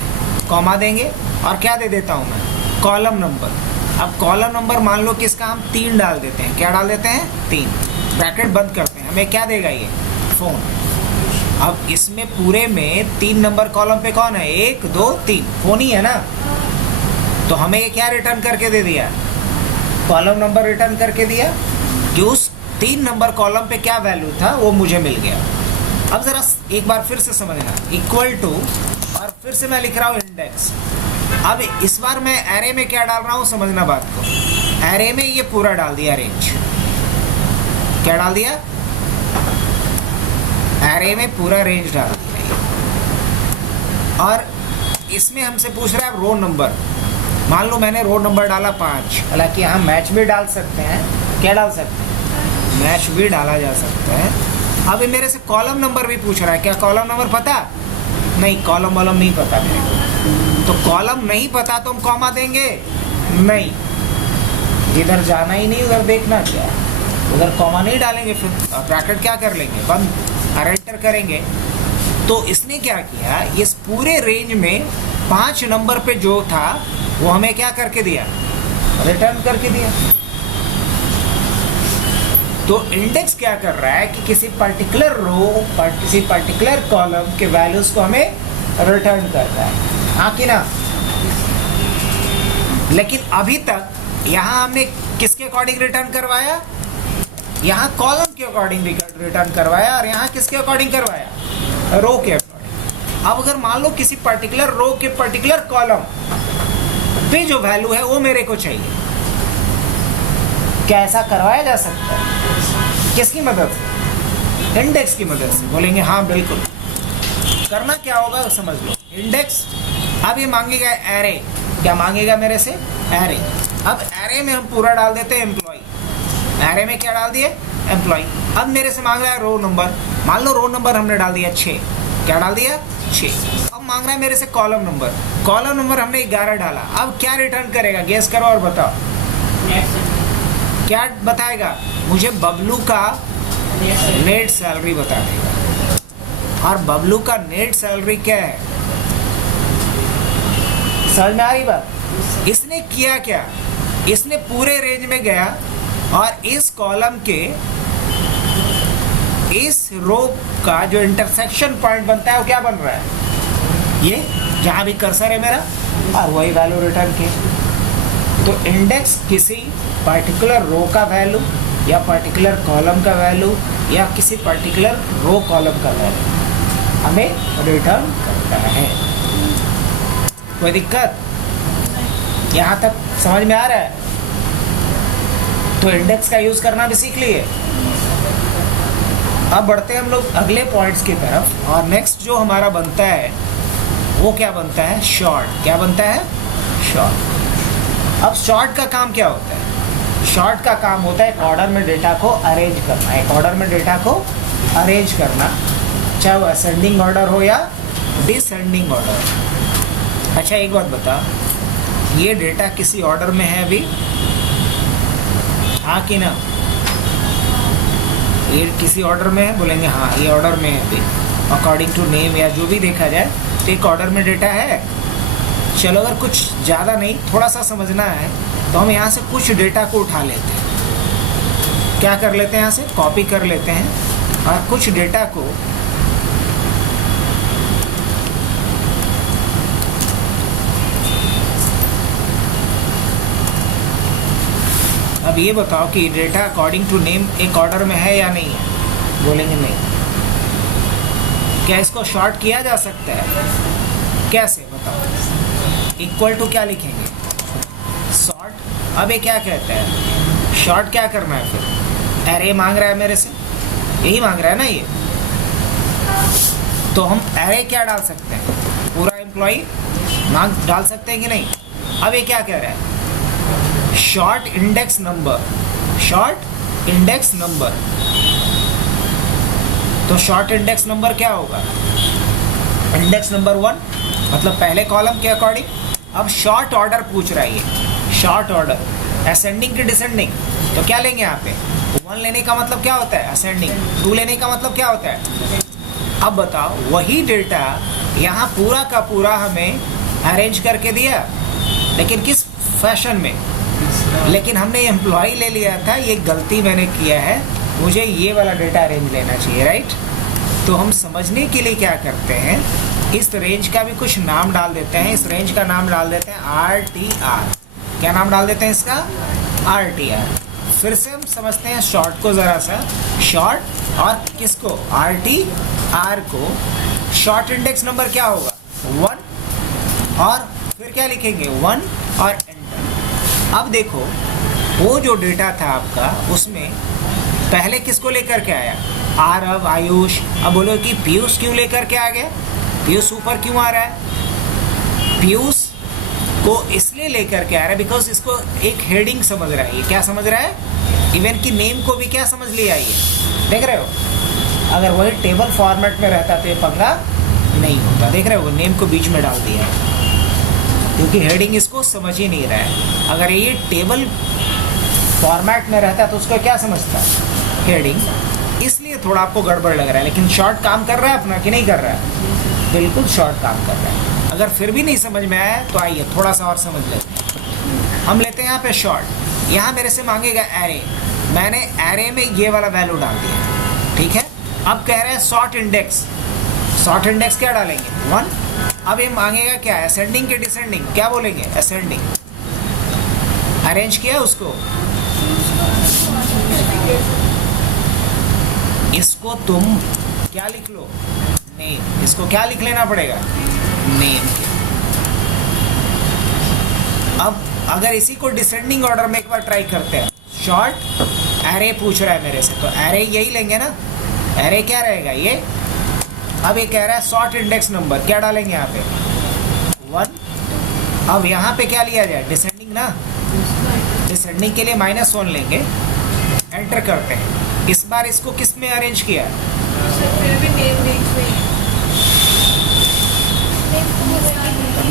कॉमा देंगे, और क्या दे देता हूँ मैं, कॉलम नंबर। अब कॉलम नंबर मान लो किसका, हम 3 डाल देते हैं, क्या डाल देते हैं, 3, ब्रैकेट बंद करते हैं, हमें क्या देगा ये, फोन। अब इसमें पूरे में 3 नंबर कॉलम पे कौन है, 1 2 3, फोन ही है ना। तो हमें ये क्या रिटर्न करके दे दिया, कॉलम नंबर रिटर्न करके दिया, कि उस 3 नंबर कॉलम पे क्या वैल्यू था वो मुझे मिल गया। अब जरा एक बार फिर से समझना, इक्वल टू, और फिर से मैं लिख रहा हूँ इंडेक्स। अब इस बार मैं एरे में क्या डाल रहा हूँ, समझना बात को। एरे में ये पूरा डाल दिया रेंज, क्या डाल दिया, एरे में पूरा रेंज डाल दिया। और इसमें हमसे पूछ रहा है रो नंबर। मान लो मैंने रो नंबर डाला 5, हालांकि यहाँ मैच भी डाल सकते हैं, क्या डाल सकते हैं, मैच भी डाला जा सकता है। अब ये मेरे से कॉलम नंबर भी पूछ रहा है, क्या कॉलम नंबर पता, नहीं कॉलम वॉलम नहीं पता मेरे को। तो कॉलम नहीं पता तो हम कॉमा देंगे, नहीं, जिधर जाना ही नहीं उधर देखना क्या, उधर कॉमा नहीं डालेंगे, फिर ब्रैकेट क्या कर लेंगे, बंद, और एंटर करेंगे। तो इसने क्या किया, इस पूरे रेंज में 5 नंबर पे जो था वो हमें क्या करके दिया, रिटर्न करके दिया। तो इंडेक्स क्या कर रहा है कि किसी पर्टिकुलर रो किसी पर्टिकुलर कॉलम के वैल्यूज को हमें रिटर्न कर रहा है, हाँ कि ना। लेकिन अभी तक यहाँ हमने किसके अकॉर्डिंग रिटर्न करवाया, यहाँ कॉलम के अकॉर्डिंग रिटर्न करवाया, और यहाँ किसके अकॉर्डिंग करवाया, रो के अकॉर्डिंग। अब अगर मान लो किसी पर्टिकुलर रो के पर्टिकुलर कॉलम पे जो वैल्यू है वो मेरे को चाहिए, क्या ऐसा करवाया जा सकता है? किसकी मदद से? इंडेक्स की मदद से। बोलेंगे हाँ बिल्कुल। करना क्या होगा समझ लो। इंडेक्स, अब ये मांगेगा एरे, क्या मांगेगा मेरे से, एरे। अब एरे में हम पूरा डाल देते हैं एम्प्लॉय, एरे में क्या डाल दिए, एम्प्लॉय। अब मेरे से मांग रहा है रो नंबर, मान लो रो नंबर हमने डाल दिया 6, क्या डाल दिया 6। अब मांग रहा है मेरे से कॉलम नंबर, कॉलम नंबर हमने 11 डाला। अब क्या रिटर्न करेगा, गेस करो और बताओ, क्या बताएगा, मुझे बबलू का नेट सैलरी बता देगा। और बबलू का नेट सैलरी क्या है, समझ में आ रही बात? इसने किया क्या, इसने पूरे रेंज में गया और इस कॉलम के इस रो का जो इंटरसेक्शन पॉइंट बनता है वो क्या बन रहा है, ये जहां भी कर्सर है मेरा, और वही वैल्यू रिटर्न की। तो इंडेक्स किसी पर्टिकुलर रो का वैल्यू या पर्टिकुलर कॉलम का वैल्यू या किसी पर्टिकुलर रो कॉलम का वैल्यू हमें रिटर्न करता है। कोई दिक्कत यहाँ तक समझ में आ रहा है? तो इंडेक्स का यूज करना भी सीख लिए। अब बढ़ते हैं हम लोग अगले पॉइंट्स की तरफ, और नेक्स्ट जो हमारा बनता है वो क्या बनता है, शॉर्ट। क्या बनता है, शॉर्ट। अब शॉर्ट का काम क्या होता है, शॉर्ट का काम होता है एक ऑर्डर में डेटा को अरेंज करना, एक ऑर्डर में डेटा को अरेंज करना, चाहे वो असेंडिंग ऑर्डर हो या डिसेंडिंग ऑर्डर। अच्छा एक बात बता, ये डेटा किसी ऑर्डर में है अभी, हाँ कि ना, ये किसी ऑर्डर में है, बोलेंगे हाँ ये ऑर्डर में है अभी, अकॉर्डिंग टू नेम या जो भी देखा जाए तो एक ऑर्डर में डेटा है। चलो अगर कुछ ज़्यादा नहीं थोड़ा सा समझना है तो हम यहाँ से कुछ डेटा को उठा लेते हैं, क्या कर लेते हैं, यहाँ से कॉपी कर लेते हैं और कुछ डेटा को अब ये बताओ कि डेटा अकॉर्डिंग टू नेम एक ऑर्डर में है या नहीं है, बोलेंगे नहीं। क्या इसको शॉर्ट किया जा सकता है, कैसे बताओ, इक्वल टू क्या लिखेंगे, सॉर्ट। अब ये क्या कहता है, शॉर्ट क्या करना है, फिर एरे मांग रहा है मेरे से, यही मांग रहा है ना ये, तो हम एरे क्या डाल सकते हैं, पूरा एम्प्लॉय मांग डाल सकते हैं कि नहीं। अब ये क्या कह रहा है, short index number, short index number. तो शॉर्ट इंडेक्स नंबर क्या होगा, इंडेक्स नंबर 1, मतलब पहले कॉलम के अकॉर्डिंग। अब शॉर्ट ऑर्डर पूछ रहा है ये, शॉर्ट ऑर्डर असेंडिंग की डिसेंडिंग, तो क्या लेंगे यहाँ पे, 1 लेने का मतलब क्या होता है असेंडिंग, 2 लेने का मतलब क्या होता है। अब बताओ वही डेटा यहाँ पूरा का पूरा हमें अरेंज करके दिया, लेकिन किस फैशन में, लेकिन हमने एम्प्लॉय ले लिया था, ये गलती मैंने किया है, मुझे ये वाला डेटा रेंज लेना चाहिए, राइट। तो हम समझने के लिए क्या करते हैं, इस रेंज का भी कुछ नाम डाल देते हैं, इस रेंज का नाम डाल देते हैं RTR। क्या नाम डाल देते हैं इसका, RTR। फिर से हम समझते हैं शॉर्ट को ज़रा सा, शॉर्ट और किसको, RTR को। शॉर्ट इंडेक्स नंबर क्या होगा 1, और फिर क्या लिखेंगे 1 और एंटर। अब देखो वो जो डेटा था आपका उसमें पहले किसको लेकर के आया, आरव, आयुष। अब बोलो कि पीयूष क्यों लेकर के आ गया, पीयूष ऊपर क्यों आ रहा है, पीयूष को इसलिए लेकर के आ रहा है बिकॉज इसको एक हेडिंग समझ रहा है, ये क्या समझ रहा है, इवन की नेम को भी क्या समझ लिया, ये देख रहे हो। अगर वही टेबल फॉर्मेट में रहता तो ये पंगा नहीं होता, देख रहे हो, नेम को बीच में डाल दिया है क्योंकि हेडिंग इसको समझ ही नहीं रहा है। अगर ये टेबल फॉर्मेट में रहता तो उसको क्या समझता, हेडिंग, इसलिए थोड़ा आपको गड़बड़ लग रहा है। लेकिन शॉर्ट काम कर रहा है अपना कि नहीं कर रहा है, बिल्कुल शॉर्ट काम कर रहा है। अगर फिर भी नहीं समझ में आया तो आइए थोड़ा सा और समझ लेते हैं। हम लेते हैं यहाँ पे शॉर्ट, यहाँ मेरे से मांगेगा एरे, मैंने एरे में ये वाला वैल्यू डाल दिया, ठीक है। अब कह रहे हैं शॉर्ट इंडेक्स, शॉर्ट इंडेक्स क्या डालेंगे 1। अब ये मांगेगा क्या, असेंडिंग के डिसेंडिंग, क्या बोलेंगे असेंडिंग। अरेंज किया उसको। इसको तुम क्या लिख लो, नेम। इसको क्या लिख लेना पड़ेगा, नेम। अब अगर इसी को डिसेंडिंग ऑर्डर में एक बार ट्राई करते हैं, शॉर्ट एरे पूछ रहा है मेरे से, तो एरे यही लेंगे ना। एरे क्या रहेगा ये, अब ये कह रहा है सॉर्ट इंडेक्स नंबर, क्या डालेंगे यहाँ पे 1। अब यहाँ पे क्या लिया जाए, डिसेंडिंग ना, डिसेंडिंग के लिए -1 लेंगे, एंटर करते हैं। इस बार इसको किस में अरेंज किया है,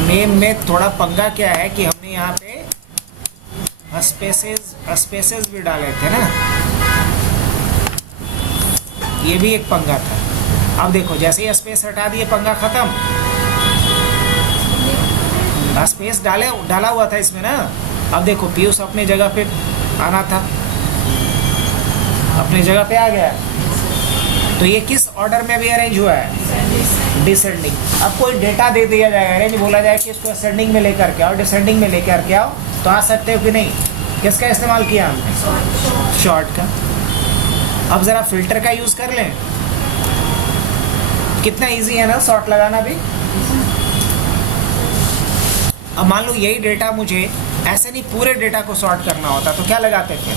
नेम में थोड़ा पंगा क्या है कि हमने यहाँ पे स्पेसेस भी डाले थे ना, ये भी एक पंगा था। अब देखो जैसे ही स्पेस हटा दिए पंगा खत्म। स्पेस डाला हुआ था इसमें ना। अब देखो पीयूष अपने जगह पे आना था, अपने जगह पे आ गया। तो ये किस ऑर्डर में भी अरेंज हुआ है, डिसेंडिंग। अब कोई डेटा दे दिया जाएगा, अरेंज बोला जाए कि इसको असेंडिंग में लेकर के आओ, डिसेंडिंग में लेकर के आओ, तो आ सकते हो कि नहीं। किसका इस्तेमाल किया हमने, शॉर्ट का। अब ज़रा फिल्टर का यूज़ कर लें, कितना इजी है ना सॉर्ट लगाना भी। अब मान लो यही डेटा मुझे ऐसे नहीं पूरे डेटा को सॉर्ट करना होता, तो क्या लगाते थे,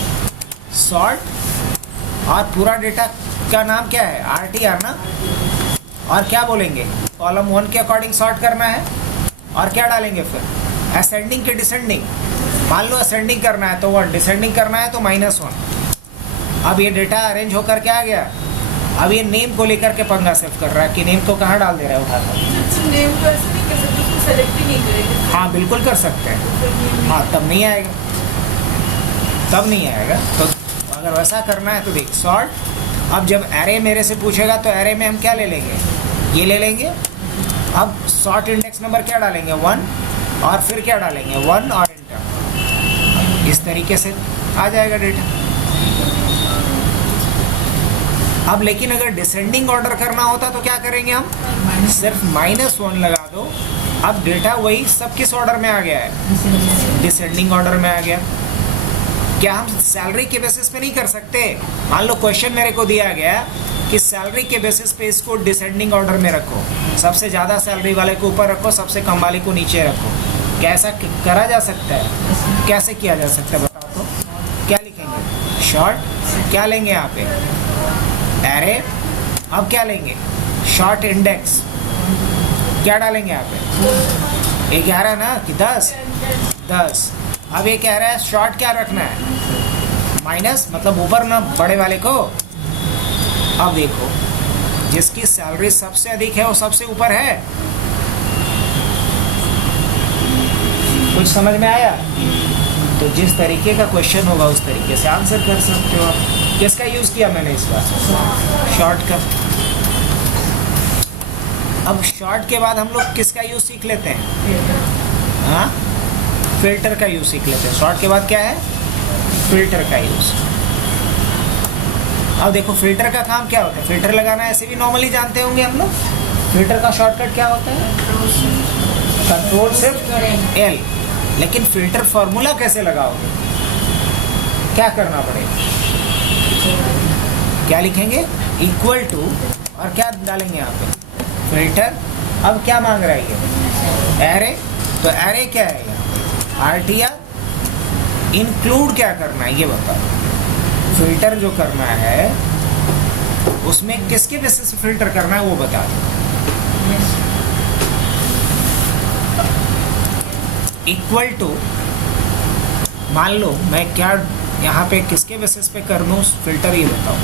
सॉर्ट, और पूरा डेटा का नाम क्या है, RTR ना। और क्या बोलेंगे, कॉलम 1 के अकॉर्डिंग सॉर्ट करना है, और क्या डालेंगे फिर, असेंडिंग के डिसेंडिंग। मान लो असेंडिंग करना है तो 1, डिसेंडिंग करना है तो -1। अब ये डेटा अरेंज होकर के आ गया। अब ये नेम को लेकर के पंगा सेव कर रहा है कि नेम को कहाँ डाल दे रहा है उठाकर। नेम को ऐसे नहीं कर सकते, उसको सेलेक्ट ही नहीं करेंगे। हाँ बिल्कुल कर सकते हैं, हाँ तब नहीं आएगा, तब नहीं आएगा। तो अगर वैसा करना है तो देख सॉर्ट। अब जब एरे मेरे से पूछेगा तो एरे में हम क्या ले लेंगे, ये ले लेंगे। अब सॉर्ट इंडेक्स नंबर क्या डालेंगे 1, और फिर क्या डालेंगे 1 और एंटर। इस तरीके से आ जाएगा डेटा। अब लेकिन अगर डिसेंडिंग ऑर्डर करना होता तो क्या करेंगे हम, सिर्फ -1 लगा दो। अब डेटा वही सब किस ऑर्डर में आ गया है, डिसेंडिंग ऑर्डर में आ गया। क्या हम सैलरी के बेसिस पे नहीं कर सकते, मान लो क्वेश्चन मेरे को दिया गया कि सैलरी के बेसिस पे इसको डिसेंडिंग ऑर्डर में रखो, सबसे ज़्यादा सैलरी वाले को ऊपर रखो, सबसे कम वाले को नीचे रखो। क्या ऐसा करा जा सकता है, कैसे किया जा सकता है बताओ तो। क्या लिखेंगे, शॉर्ट, क्या लेंगे यहाँ पे, एरे। अब क्या लेंगे, शॉर्ट इंडेक्स, क्या डालेंगे यहाँ पे 11 ना कि 10। अब ये कह रहा है शॉर्ट क्या रखना है, माइनस, मतलब ऊपर ना बड़े वाले को। अब देखो जिसकी सैलरी सबसे अधिक है वो सबसे ऊपर है। कुछ समझ में आया, तो जिस तरीके का क्वेश्चन होगा उस तरीके से आंसर कर सकते हो आप। किसका यूज़ किया मैंने इस बार, शॉर्ट का। अब शॉर्ट के बाद हम लोग किसका यूज़ सीख लेते हैं, हाँ फिल्टर का यूज़ सीख लेते हैं। शॉर्ट के बाद क्या है, फिल्टर का यूज़। अब देखो फिल्टर का काम क्या होता है, फिल्टर लगाना ऐसे भी नॉर्मली जानते होंगे हम लोग। फिल्टर का शॉर्टकट क्या होता है, कंट्रोल शिफ्ट L। लेकिन फिल्टर फॉर्मूला कैसे लगाओगे, क्या करना पड़ेगा, क्या लिखेंगे, इक्वल टू, और क्या डालेंगे यहाँ पे, फिल्टर। अब क्या मांग रहा है ये, एरे। तो एरे क्या है यहाँ, RTR। इंक्लूड क्या करना है ये बताओ। फिल्टर जो करना है उसमें किसके बेसिस पे फिल्टर करना है वो बता दो। इक्वल टू, मान लो मैं क्या यहाँ पे किसके बेसिस पे कर दूँ फिल्टर, ये बताओ।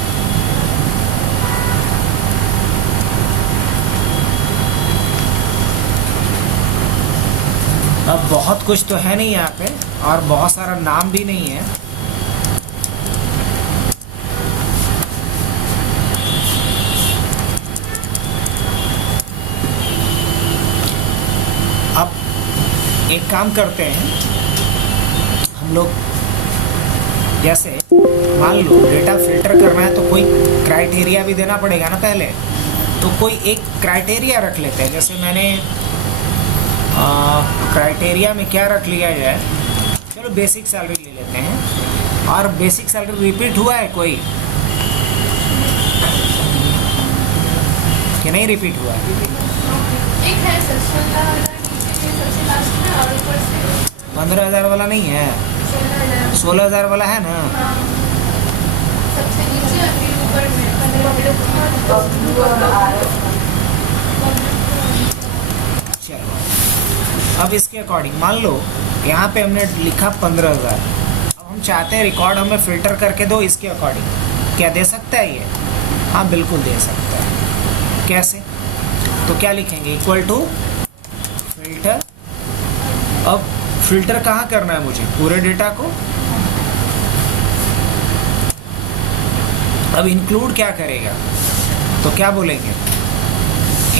अब बहुत कुछ तो है नहीं यहाँ पे, और बहुत सारा नाम भी नहीं है। अब एक काम करते हैं हम लोग, जैसे मान लो डेटा फिल्टर करना है तो कोई क्राइटेरिया भी देना पड़ेगा ना पहले। तो कोई एक क्राइटेरिया रख लेते हैं, जैसे मैंने क्राइटेरिया में क्या रख लिया जाए, चलो बेसिक सैलरी ले लेते हैं। और बेसिक सैलरी रिपीट हुआ है कोई कि नहीं रिपीट हुआ है? एक है सर 16,000 नीचे में सबसे लास्ट में और ऊपर से 15,000 वाला नहीं है, 16,000 16,000 वाला है ना। सबसे नीचे और फिर ऊपर में 15,000। चलो अब इसके अकॉर्डिंग मान लो यहाँ पे हमने लिखा 15,000। अब हम चाहते हैं रिकॉर्ड हमें फिल्टर करके दो इसके अकॉर्डिंग। क्या दे सकता है ये? हाँ बिल्कुल दे सकता है। कैसे? तो क्या लिखेंगे? Equal to filter. अब फिल्टर कहाँ करना है मुझे? पूरे डेटा को। अब इंक्लूड क्या करेगा? तो क्या बोलेंगे?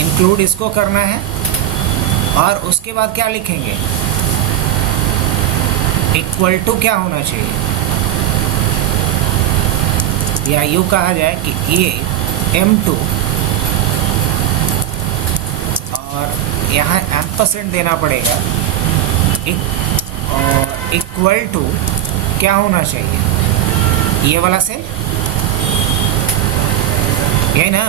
इंक्लूड इसको करना है और उसके बाद क्या लिखेंगे? इक्वल टू क्या होना चाहिए? या यूँ कहा जाए कि ये M2 और यहाँ एम्परसेंड देना पड़ेगा और इक्वल टू क्या होना चाहिए? ये वाला सेल, यही ना?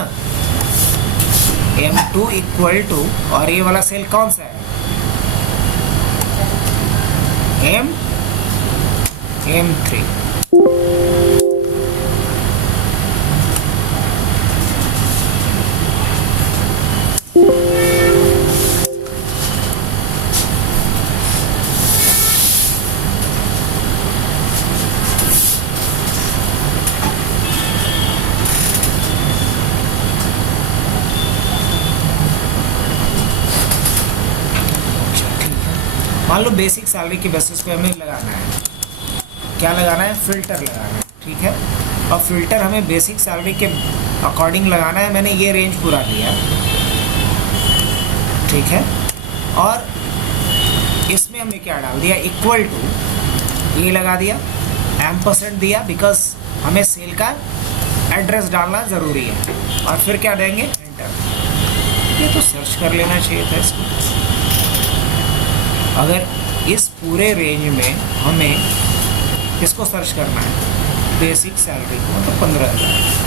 M2 इक्वल टू और ये वाला सेल कौन सा है? M3। मान लो बेसिक सैलरी के बेसिस पे हमें लगाना है, क्या लगाना है? फिल्टर लगाना है, ठीक है। और फिल्टर हमें बेसिक सैलरी के अकॉर्डिंग लगाना है। मैंने ये रेंज पूरा लिया, ठीक है। और इसमें हमने क्या डाल दिया? इक्वल टू ये लगा दिया, एम्परसेंड दिया, बिकॉज हमें सेल का एड्रेस डालना ज़रूरी है। और फिर क्या देंगे? एंटर। ये तो सर्च कर लेना चाहिए था इसको। अगर इस पूरे रेंज में हमें किसको सर्च करना है? बेसिक सैलरी को, मतलब 15,000।